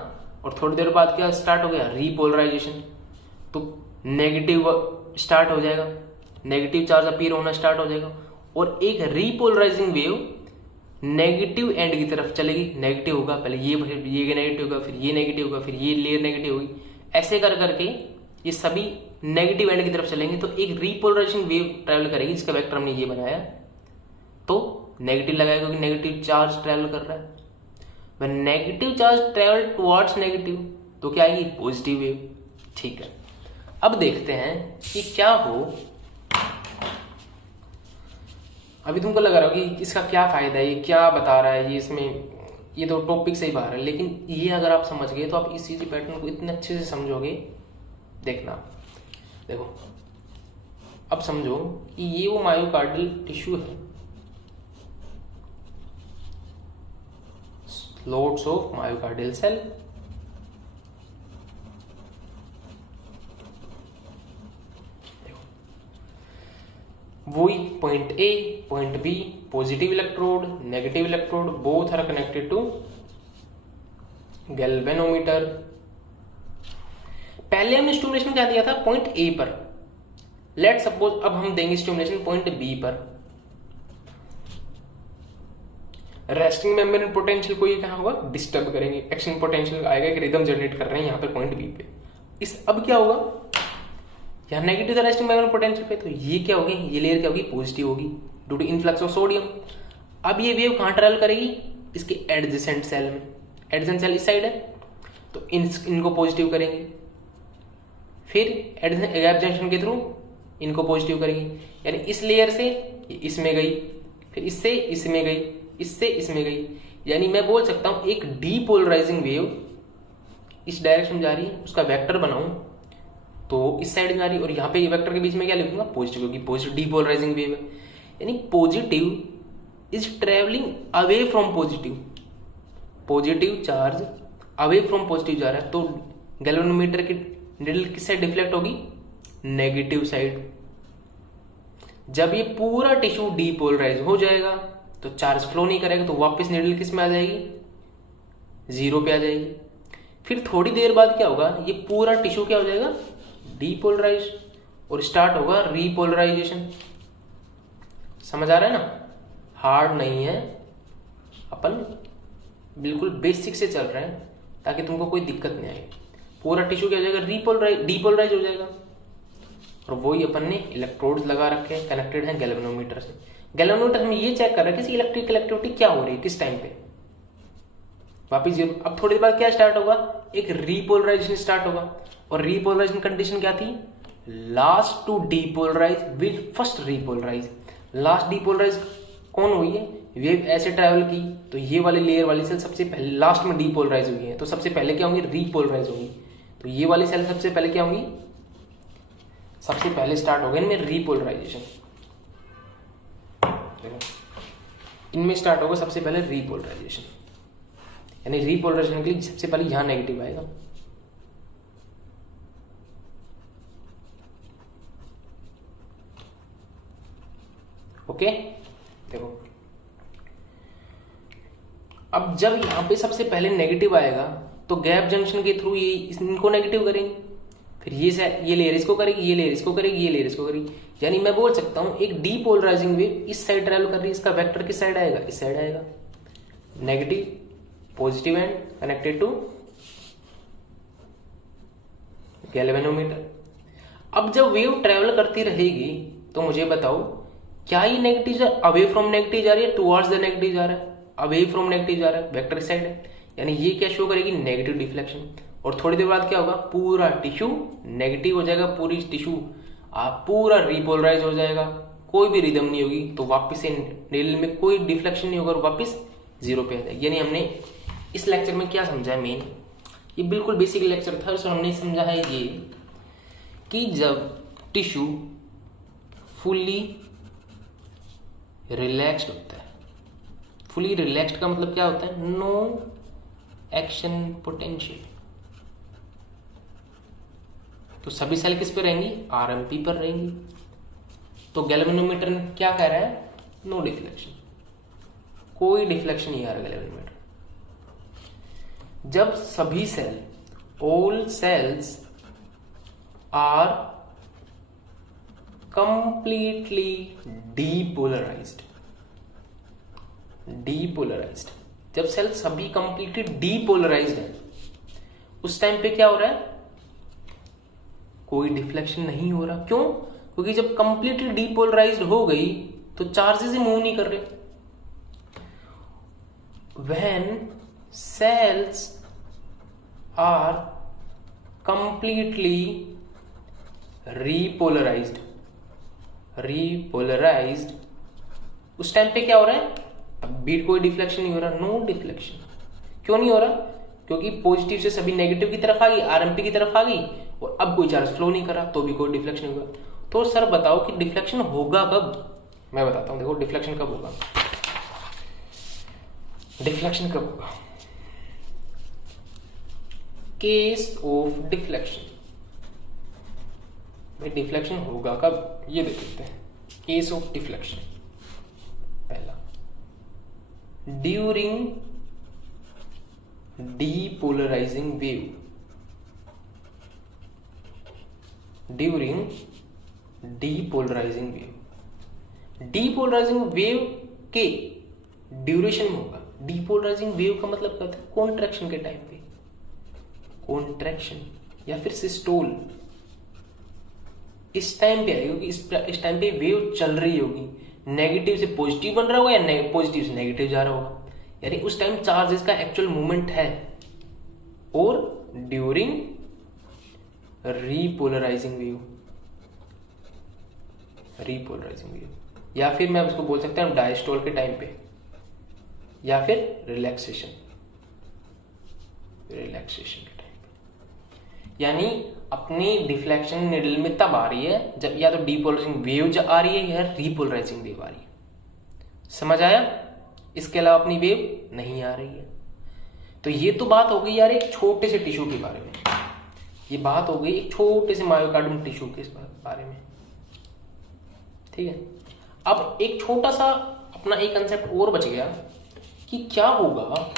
और थोड़ी देर बाद क्या स्टार्ट हो गया, रीपोलराइजेशन, तो नेगेटिव स्टार्ट हो जाएगा, नेगेटिव चार्ज अपीयर होना स्टार्ट हो जाएगा, और एक रीपोलराइजिंग वेव नेगेटिव एंड की तरफ चलेगी। नेगेटिव होगा पहले ये, फिर ये नेगेटिव होगा, फिर ये नेगेटिव होगा, फिर ये लेयर नेगेटिव होगी, ऐसे कर करके ये सभी नेगेटिव एंड की तरफ चलेंगे, तो एक रीपोलराइजेशन वेव ट्रैवल करेगी, जिसका वेक्टर हमने ये बनाया, तो नेगेटिव लगाएगा क्योंकि नेगेटिव चार्ज ट्रैवल कर रहा है। When negative charge travel towards negative, तो क्या आएगी, पॉजिटिव वेव। ठीक है, अब देखते हैं कि क्या हो। अभी तुमको लग रहा हो कि इसका क्या फायदा है, ये क्या बता रहा है, ये इसमें ये तो टॉपिक से ही बाहर है, लेकिन ये अगर आप समझ गए तो आप इस चीज पैटर्न को इतने अच्छे से समझोगे। देखना, देखो अब समझो कि ये वो मायोकार्डियल टिश्यू है, स्लॉट्स ऑफ मायोकार्डियल सेल, वही point A point B, positive electrode negative electrode, both are connected to galvanometer. पहले हमने स्टिमुलेशन क्या दिया था, पॉइंट ए पर। लेट सपोज अब हम देंगे स्टिमुलेशन पॉइंट बी पर। रेस्टिंग मेम्ब्रेन पोटेंशियल को ये क्या होगा, डिस्टर्ब करेंगे, एक्शन पोटेंशियल आएगा, एक रिदम जनरेट कर रहे हैं यहाँ पे पॉइंट बी पे। इस अब क्या होगा, यहाँ नेगेटिव रेस्टिंग मेम्ब्रेन पोटेंशियल पे, तो ये क्या होगी, ये लेयर क्या होगी, पॉजिटिव होगी due to influx of sodium. अब ये वेव कहाँ ट्रेवल करेगी, इसके एडजेसेंट सेल में। एडजेसेंट सेल इस साइड है, तो इनको पॉजिटिव करेंगे, फिर एब्जॉर्प्शन के थ्रू इनको पॉजिटिव करेंगे, यानी इस लेयर से इसमें गई, फिर इससे इसमें गई, इससे इसमें गई, यानी मैं बोल सकता हूं एक डीपोलराइजिंग वेव इस डायरेक्शन में जा रही है, उसका वेक्टर बनाऊं तो इस साइड में जा रही है, और यहाँ पे ये वेक्टर के बीच में क्या लिखूंगा, पॉजिटिव, क्योंकि पॉजिटिव डीपोलराइजिंग वेव है। यानी positive is travelling away from positive, positive charge away from positive जा रहा है, तो गैल्वेनोमीटर की निडल किस साइड डिफ्लेक्ट होगी, नेगेटिव साइड। जब ये पूरा टिश्यू डीपोलराइज हो जाएगा तो चार्ज फ्लो नहीं करेगा, तो वापस निडल किस में आ जाएगी, जीरो पे आ जाएगी। फिर थोड़ी देर बाद क्या होगा, ये पूरा टिश्यू क्या हो जाएगा, डीपोलराइज, और स्टार्ट होगा रीपोलराइजेशन। समझ आ रहा है ना, हार्ड नहीं है, अपन बिल्कुल बेसिक से चल रहे हैं ताकि तुमको कोई दिक्कत नहीं आए। पूरा टिश्यू क्या हो जाएगा, डीपोलराइज हो जाएगा, और वही अपन ने इलेक्ट्रोड्स लगा रखे हैं, कनेक्टेड हैं गैल्वेनोमीटर से। गैल्वेनोमीटर में ये चेक कर रहा है कि इलेक्ट्रिकल एक्टिविटी क्या हो रही है, किस टाइम पे, वापिस। अब थोड़ी देर बाद क्या स्टार्ट होगा, एक रीपोलराइजेशन स्टार्ट होगा, और रीपोलराइजेशन कंडीशन क्या थी, last to depolarize will first repolarize. Last depolarize कौन हुई है, वेव ऐसे ट्रैवल की तो ये वाली लेयर वाली सेल सबसे पहले लास्ट में डीपोलराइज हुई है, तो सबसे पहले क्या होंगी, रीपोलराइज होंगी। तो ये वाली सेल सबसे पहले क्या होंगी, सबसे पहले स्टार्ट होगा इनमें रीपोलराइजेशन। इनमें स्टार्ट होगा सबसे पहले रीपोलराइजेशन, यानी रीपोलराइजेशन के लिए सबसे पहले यहां नेगेटिव आएगा। ओके, देखो अब जब यहां पे सबसे पहले नेगेटिव आएगा तो गैप जंक्शन के थ्रू ये इनको नेगेटिव करेंगे, फिर ये लेयर इसको करेगी, ये लेयर इसको करेगी, ये लेयर इसको करेगी। यानी मैं बोल सकता हूं एक डीपोलराइजिंग वेव इस साइड ट्रैवल कर रही है, इसका वेक्टर किस साइड आएगा, इस साइड आएगा। Negative positive end connected to galvanometer. अब जब वेव ट्रैवल करती रहेगी तो मुझे बताओ क्या ये नेगेटिव अवे फ्रॉम नेगेटिव जा रही है, टुवर्ड्स द नेगेटिव जा रहा है, अवे फ्रॉम नेगेटिव जा रहा है, वेक्टर साइड है। यानी ये क्या शो करेगी, नेगेटिव डिफ्लेक्शन। और थोड़ी देर बाद क्या होगा, पूरा टिश्यू नेगेटिव हो जाएगा, पूरी टिश्यू पूरा रिपोलराइज हो जाएगा, कोई भी रिदम नहीं होगी, तो वापस से नीडल में कोई डिफ्लेक्शन नहीं होगा और वापस जीरो पे आ जाएगी। यानी हमने इस लेक्चर में क्या समझा है, मेन ये बिल्कुल बेसिक लेक्चर था, उसमें हमने समझा है ये कि जब टिश्यू फुल्ली रिलैक्स्ड होता है, फुली रिलैक्स्ड का मतलब क्या होता है, नो एक्शन पोटेंशियल, तो सभी सेल किस पे रहेंगी, आरएमपी पर रहेंगी। तो गैल्वेनोमीटर क्या कह रहा है, नो डिफ्लेक्शन, कोई डिफ्लेक्शन नहीं आ रहा गैल्वेनोमीटर। जब सभी cell, all cells are completely depolarized, depolarized, जब सेल सभी कंप्लीटली डीपोलराइज्ड है उस टाइम पे क्या हो रहा है, कोई डिफ्लेक्शन नहीं हो रहा। क्यों, क्योंकि जब कंप्लीटली डीपोलराइज्ड हो गई तो चार्जेस ही मूव नहीं कर रहे। When sales are completely repolarised, repolarised उस टाइम पे क्या हो रहा है, अब भी कोई डिफ्लेक्शन नहीं हो रहा, नो डिफ्लेक्शन। क्यों नहीं हो रहा, क्योंकि पॉजिटिव से सभी नेगेटिव की तरफ आ गई, आरएमपी की तरफ आ गई और अब कोई चार्ज फ्लो नहीं करा तो भी कोई डिफ्लेक्शन नहीं होगा। तो सर बताओ कि डिफ्लेक्शन होगा कब, मैं बताता हूं, देखो डिफ्लेक्शन कब होगा, डिफ्लेक्शन कब होगा, केस ऑफ डिफ्लेक्शन, भाई डिफ्लेक्शन होगा कब, ये देख लेते हैं। केस ऑफ डिफ्लेक्शन, पहला during depolarising wave, during depolarising wave, depolarising wave के ड्यूरेशन में होगा। डीपोलराइजिंग वेव का मतलब क्या होता है, कॉन्ट्रैक्शन के टाइम पे, कॉन्ट्रैक्शन या फिर सिस्टोल, इस टाइम पे आएगी, क्योंकि इस टाइम पे वेव चल रही होगी, नेगेटिव से पॉजिटिव बन रहा होगा या पॉजिटिव से नेगेटिव जा रहा होगा, यानी उस टाइम चार्जेस का एक्चुअल मूवमेंट है। और ड्यूरिंग रीपोलराइजिंग वेव, रीपोलराइजिंग वेव, या फिर मैं उसको बोल सकता हूं डायस्टोल के टाइम पे, या फिर रिलैक्सेशन, रिलैक्सेशन के टाइम पे। यानी अपनी डिफ्लेक्शन निडल में तब आ रही है जब या तो डीपोलराइजिंग वेव आ रही है या रीपोलराइजिंग वेव आ रही है। समझ आया, इसके अलावा अपनी वेव नहीं आ रही है। तो ये तो बात हो गई यार एक छोटे से टिश्यू के बारे में, ये बात हो गई एक छोटे से मायोकार्डियम टिश्यू के बारे में, ठीक है। अब एक छोटा सा अपना एक कंसेप्ट और बच गया कि क्या होगा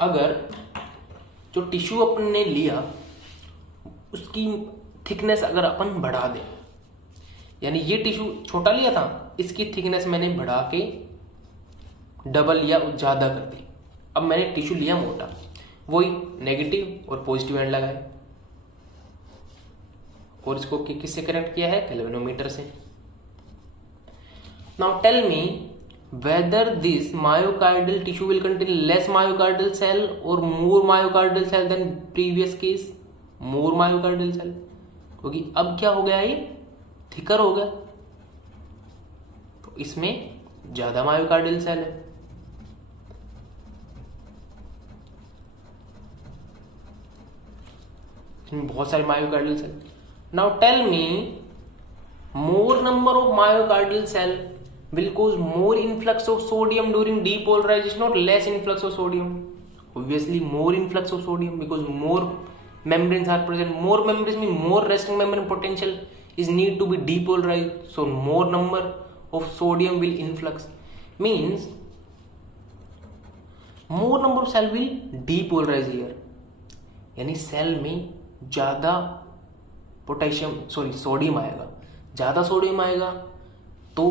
अगर जो टिश्यू अपन ने लिया उसकी थिकनेस अगर अपन बढ़ा दें, यानी ये टिश्यू छोटा लिया था, इसकी थिकनेस मैंने बढ़ा के डबल या ज्यादा कर दी। अब मैंने टिश्यू लिया मोटा, वही नेगेटिव और पॉजिटिव एंड लगाए और इसको किससे कनेक्ट किया है, गैल्वेनोमीटर से। Now tell me whether this myocardial tissue will contain less myocardial cell और more myocardial cell than previous case, more myocardial cell, क्योंकि अब क्या हो गया, ये थिकर हो गया, तो इसमें ज्यादा मायोकार्डियल सेल है। इसमें बहुत सारे myocardial cell. Now tell me, more number of myocardial cell will cause more influx of sodium during depolarization or less influx of sodium? Obviously more influx of sodium, because more membranes are present. More membranes mean more resting membrane potential is need to be depolarized, so more number of sodium will influx, means more number of cell will depolarize here, यानी cell में ज्यादा sodium आएगा। ज़्यादा sodium आएगा तो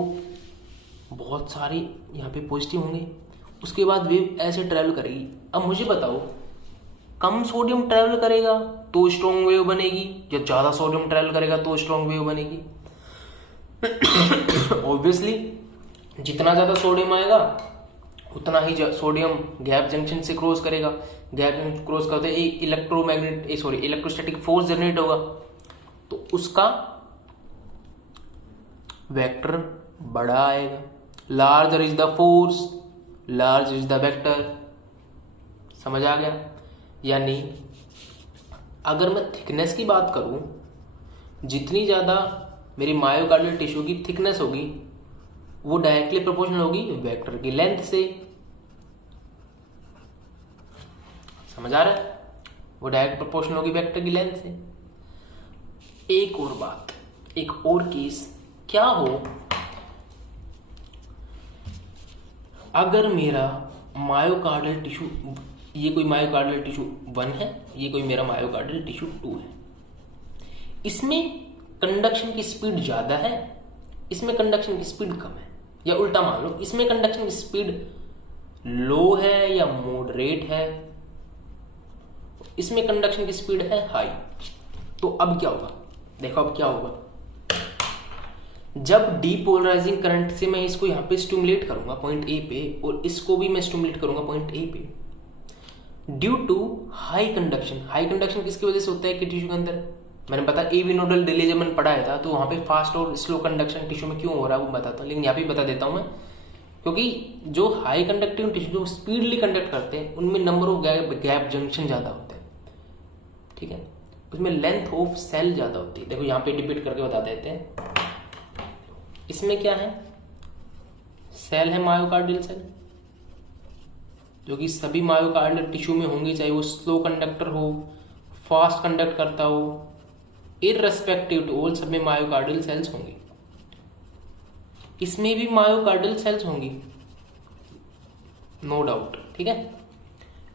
बहुत सारे यहाँ पे पॉजिटिव होंगे, उसके बाद वेव ऐसे ट्रैवल करेगी। अब मुझे बताओ, कम सोडियम ट्रैवल करेगा तो स्ट्रॉन्ग वेव बनेगी, या ज़्यादा सोडियम ट्रैवल करेगा तो स्ट्रॉन्ग वेव बनेगी? ऑब्वियसली जितना ज़्यादा सोडियम आएगा उतना ही सोडियम गैप जंक्शन से क्रॉस करेगा। गैप जंक्शन क्रॉस करते इलेक्ट्रोस्टैटिक फोर्स जनरेट होगा, तो उसका वेक्टर बड़ा आएगा। Larger is the force, large is the vector. समझ आ गया? यानी अगर मैं थिकनेस की बात करूं, जितनी ज्यादा मेरी मायोकार्डियल टिश्यू की थिकनेस होगी वो डायरेक्टली प्रोपोर्शनल होगी वेक्टर की लेंथ से। समझ आ रहा है? वो डायरेक्ट प्रोपोर्शनल होगी वेक्टर की लेंथ से। एक और बात, एक और केस, क्या हो अगर मेरा मायोकार्डियल टिश्यू, ये कोई मायोकार्डियल टिश्यू 1 है, ये कोई मेरा मायोकार्डियल टिश्यू 2 है, इसमें कंडक्शन की स्पीड ज्यादा है, इसमें कंडक्शन की स्पीड कम है, या उल्टा मान लो इसमें कंडक्शन की स्पीड लो है या मॉडरेट है, इसमें कंडक्शन की स्पीड है हाई। तो अब क्या होगा? देखो अब क्या होगा, जब डीपोलराइजिंग करंट से मैं इसको यहां पे स्टिमुलेट करूंगा पॉइंट ए पे, और इसको भी मैं स्टिमुलेट करूंगा पॉइंट ए पे, due to high conduction. High conduction किसकी वजह से होता है कि टिश्यू के अंदर, मैंने बताया एवी नोडल डिले जब मैंने पढ़ाया था, तो वहां पे फास्ट और स्लो कंडक्शन टिश्यू में क्यों हो रहा है वो बताता हूं, लेकिन यहाँ पे बता देता हूं मैं, क्योंकि जो हाई कंडक्टिव टिश्यू जो स्पीडली कंडक्ट करते हैं उनमें नंबर ऑफ गैप जंक्शन ज्यादा होते हैं, ठीक है, उसमें लेंथ ऑफ सेल ज्यादा होती है। देखो यहाँ पे डिपिक्ट करके बता देते हैं। इसमें क्या है? सेल है मायोकार्डियल सेल, जो कि सभी मायोकार्डियल टिश्यू में होंगे, चाहे वो स्लो कंडक्टर हो, फास्ट कंडक्ट करता हो, इररेस्पेक्टिव टू ऑल सब में मायोकार्डियल सेल्स होंगे। इसमें भी मायोकार्डियल सेल्स होंगी, नो डाउट, ठीक है।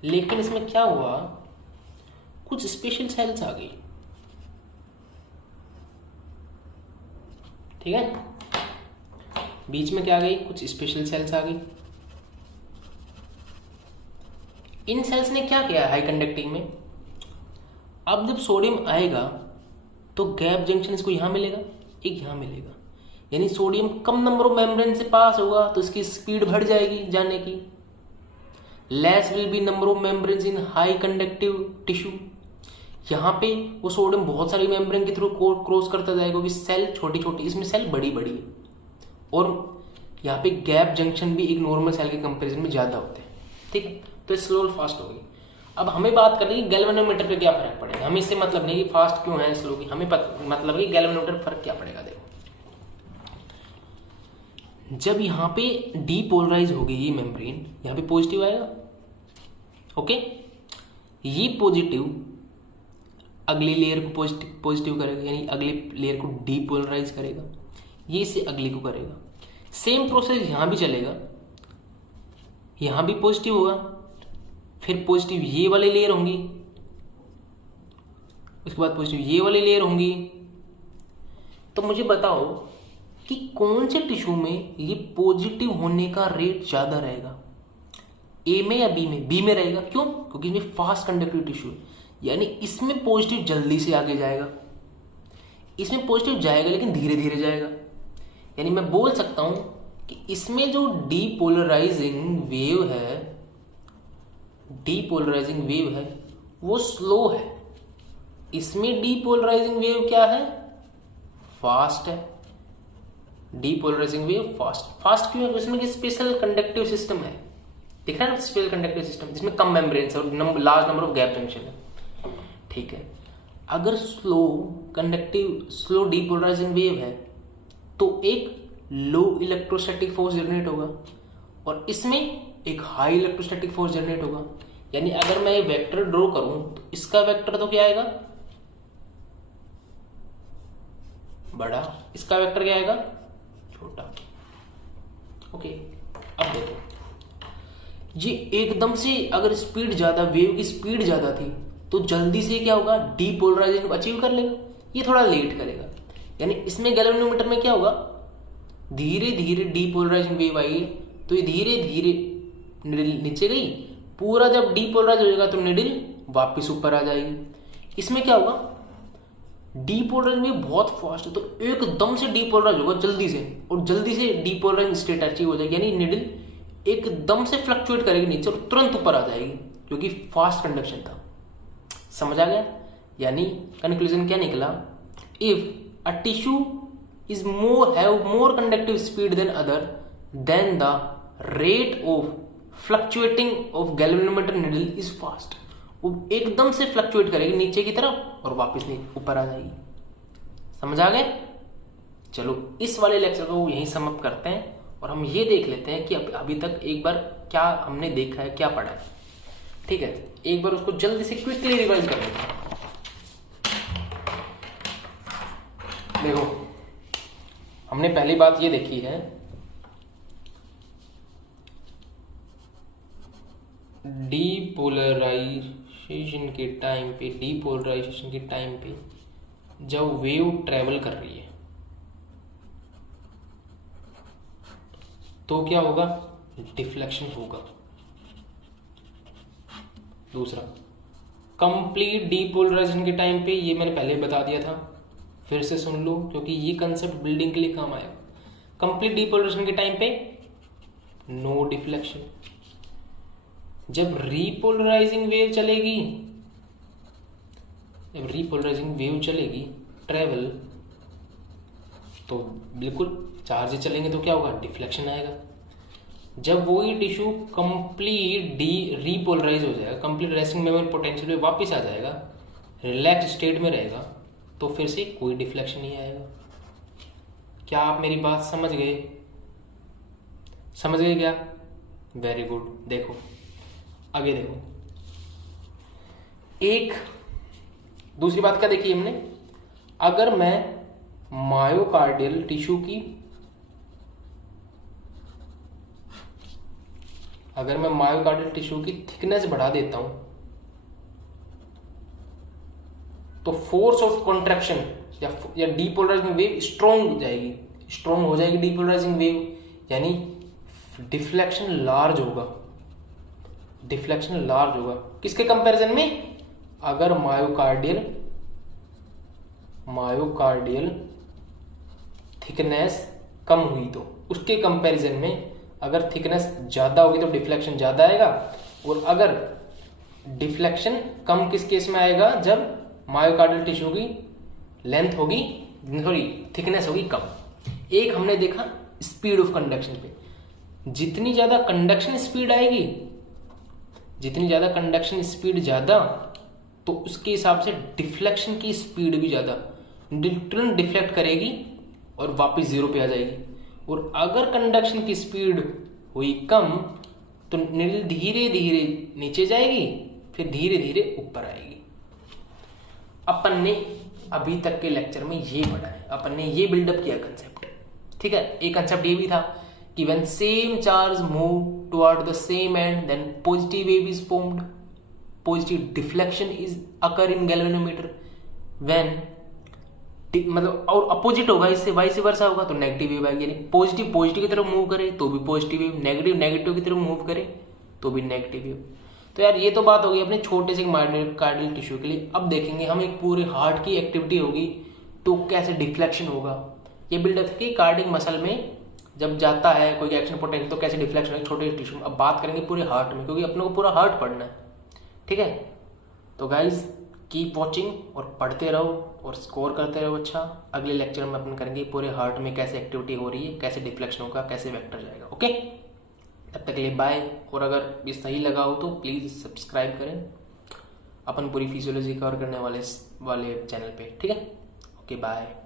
लेकिन इसमें क्या हुआ, कुछ स्पेशल सेल्स आ गई, ठीक है। बीच में क्या आ गई? कुछ स्पेशल सेल्स आ गई। इन सेल्स ने क्या किया हाई कंडक्टिंग में, अब जब सोडियम आएगा तो गैप जंक्शन इसको यहां मिलेगा, एक यहां मिलेगा, यानी sodium come number of membrane से पास होगा तो इसकी स्पीड बढ़ जाएगी जाने की। Less will be number of membranes in high conductive tissue. यहाँ पे वो सोडियम बहुत सारी मेम्ब्रेन के थ्रू क्रॉस करता जाएगा, क्योंकि सेल छोटी छोटी, इसमें सेल बड़ी बड़ी है, और यहाँ पे गैप जंक्शन भी एक नॉर्मल सेल के कंपैरिजन में ज्यादा होते हैं, ठीक है। तो स्लो और फास्ट होगी। अब हमें बात करनी है गैल्वेनोमीटर पे क्या फर्क पड़ेगा। हमें इससे मतलब नहीं कि फास्ट क्यों है स्लो की, हमें मतलब है कि गैल्वेनोमीटर फर्क क्या पड़ेगा। देखो जब यहाँ पे डीपोलराइज होगी ये मेम्ब्रेन, यहाँ पे पॉजिटिव आएगा, ओके, ये पॉजिटिव अगली लेयर को पॉजिटिव करेगा, यानी अगली लेयर को डीपोलराइज करेगा, ये इसे अगली को करेगा। सेम प्रोसेस यहां भी चलेगा, यहां भी पॉजिटिव होगा, फिर पॉजिटिव ये वाली लेयर होंगी, उसके बाद पॉजिटिव ये वाली लेयर होंगी। तो मुझे बताओ कि कौन से टिश्यू में ये पॉजिटिव होने का रेट ज्यादा रहेगा, ए में या बी में? बी में रहेगा। क्यों? क्योंकि इसमें फास्ट कंडक्टिव टिश्यू है, यानी इसमें पॉजिटिव जल्दी से आगे जाएगा, इसमें पॉजिटिव जाएगा लेकिन धीरे धीरे जाएगा। यानी मैं बोल सकता हूं कि इसमें जो डीपोलराइजिंग वेव है वो स्लो है, इसमें डीपोलराइजिंग वेव क्या है? फास्ट है। डीपोलराइजिंग वेव फास्ट क्यों है? इसमें स्पेशल कंडक्टिव सिस्टम है, दिख रहा है ना, स्पेशल कंडक्टिव सिस्टम, जिसमें कम मेम्ब्रेन और large number of gap junction है, ठीक है। अगर स्लो डीपोलराइजिंग वेव है तो एक लो इलेक्ट्रोस्टैटिक फोर्स जनरेट होगा और इसमें एक हाई इलेक्ट्रोस्टैटिक फोर्स जनरेट होगा। यानी अगर मैं ये वेक्टर ड्रॉ करूं तो इसका वेक्टर तो क्या आएगा, बड़ा, इसका वेक्टर क्या आएगा, छोटा। ओके, अब देखो ये एकदम से अगर स्पीड ज्यादा, वेव की स्पीड ज्यादा थी तो जल्दी से क्या होगा, डीपोलराइजेशन अचीव कर लेगा। ये थोड़ा लेट करेगा। यानी इसमें गैल्वेनोमीटर में क्या होगा, धीरे धीरे डीपोलराइजिंग वेव आई तो ये धीरे धीरे निडिल नीचे गई, पूरा जब डीपोलराइज हो जाएगा तो निडिल वापस ऊपर आ जाएगी। इसमें क्या होगा, डीपोलराइजिंग वेव बहुत फास्ट है तो एकदम से डीपोलराइज होगा जल्दी से, और जल्दी से डीपोलराइजिंग स्टेट अचीव हो जाएगी। यानी निडिल एकदम से फ्लक्चुएट करेगी नीचे और तुरंत ऊपर आ जाएगी, क्योंकि फास्ट कंडक्शन था। समझ आ गया? यानी कंक्लूजन क्या निकला, if a tissue is have more conductive speed than other, then the rate of fluctuating of galvanometer needle is fast। वो एकदम से फ्लक्चुएट करेगी नीचे की तरफ और वापस ऊपर आ जाएगी। समझ आ गए? चलो इस वाले लेक्चर को यहीं समाप्त करते हैं और हम ये देख लेते हैं कि अभी तक एक बार क्या हमने देखा है, क्या पढ़ा है। ठीक है, एक बार उसको जल्दी से क्विकली रिवाइज कर लेते हैं। देखो हमने पहली बात ये देखी है, डीपोलराइजेशन के टाइम पे जब वेव ट्रेवल कर रही है तो क्या होगा, डिफ्लेक्शन होगा। दूसरा, कंप्लीट डीपोलराइजेशन के टाइम पे, ये मैंने पहले बता दिया था, फिर से सुन लो क्योंकि ये कंसेप्ट बिल्डिंग के लिए काम आएगा। कंप्लीट डीपोलराइजेशन के टाइम पे नो डिफ्लेक्शन। जब रीपोलराइजिंग वेव चलेगी ट्रेवल, तो बिल्कुल चार्ज चलेंगे तो क्या होगा, डिफ्लेक्शन आएगा। जब वही टिश्यू कंप्लीट रीपोलराइज हो जाएगा, कंप्लीट रेस्टिंग मोमेंट पोटेंशियल में वापस आ जाएगा, रिलैक्स स्टेट में रहेगा, तो फिर से कोई डिफ्लेक्शन नहीं आएगा। क्या आप मेरी बात समझ गए? समझ गए क्या? Very good. देखो आगे देखो, एक दूसरी बात क्या देखी हमने, अगर मैं मायोकार्डियल टिश्यू की थिकनेस बढ़ा देता हूं तो फोर्स ऑफ कॉन्ट्रैक्शन या डीपोलराइजिंग वेव स्ट्रॉन्ग हो जाएगी डीपोलराइजिंग वेव, यानी डिफ्लेक्शन लार्ज होगा। किसके कंपैरिजन में? अगर मायोकार्डियल थिकनेस कम हुई तो उसके कंपैरिजन में अगर थिकनेस ज्यादा होगी तो डिफ्लेक्शन ज्यादा आएगा, और अगर डिफ्लेक्शन कम किस केस में आएगा, जब मायोकार्डियल टिश्यू की लेंथ होगी, सॉरी थिकनेस होगी कम। एक हमने देखा स्पीड ऑफ कंडक्शन पे, जितनी ज्यादा कंडक्शन स्पीड ज्यादा तो उसके हिसाब से डिफ्लेक्शन की स्पीड भी ज्यादा, तुरंत डिफ्लेक्ट करेगी और वापस जीरो पे आ जाएगी। और अगर कंडक्शन की स्पीड हुई कम तो निडल धीरे धीरे नीचे जाएगी, फिर धीरे धीरे ऊपर आएगी। अपन ने अभी तक के लेक्चर में ये पढ़ा है, अपन ने ये बिल्डअप किया कंसेप्ट। ठीक है, एक कंसेप्ट ये भी था कि when same charge move toward the same end then positive wave is formed, positive deflection is occur in galvanometer. When मतलब और अपोजिट होगा, इससे वाइस वर्सा होगा तो नेगेटिव वेव आएगी। यानी पॉजिटिव की तरफ मूव करे तो भी पॉजिटिव वेव, नेगेटिव की तरफ मूव करे तो भी नेगेटिव वेव। तो यार ये तो बात होगी अपने छोटे से मायोकार्डियल टिश्यू के लिए। अब देखेंगे हम एक पूरे हार्ट की एक्टिविटी होगी तो कैसे डिफ्लेक्शन होगा। ये बिल्डअप की कार्डियक मसल में जब जाता है कोई एक्शन पोटेंशियल तो कैसे डिफ्लेक्शन होगा छोटे टिश्यू में। अब बात करेंगे पूरे हार्ट में, क्योंकि अपने को पूरा हार्ट पढ़ना है। ठीक है, तो गाइज कीप वॉचिंग और पढ़ते रहो और स्कोर करते रहो। अच्छा, अगले लेक्चर में अपन करेंगे पूरे हार्ट में कैसे एक्टिविटी हो रही है, कैसे डिफ्लेक्शन होगा, कैसे वेक्टर जाएगा। ओके, तब तक के लिए बाय। और अगर ये सही लगा हो तो प्लीज़ सब्सक्राइब करें, अपन पूरी फिजियोलॉजी कवर करने वाले चैनल पे, ठीक है। Okay bye.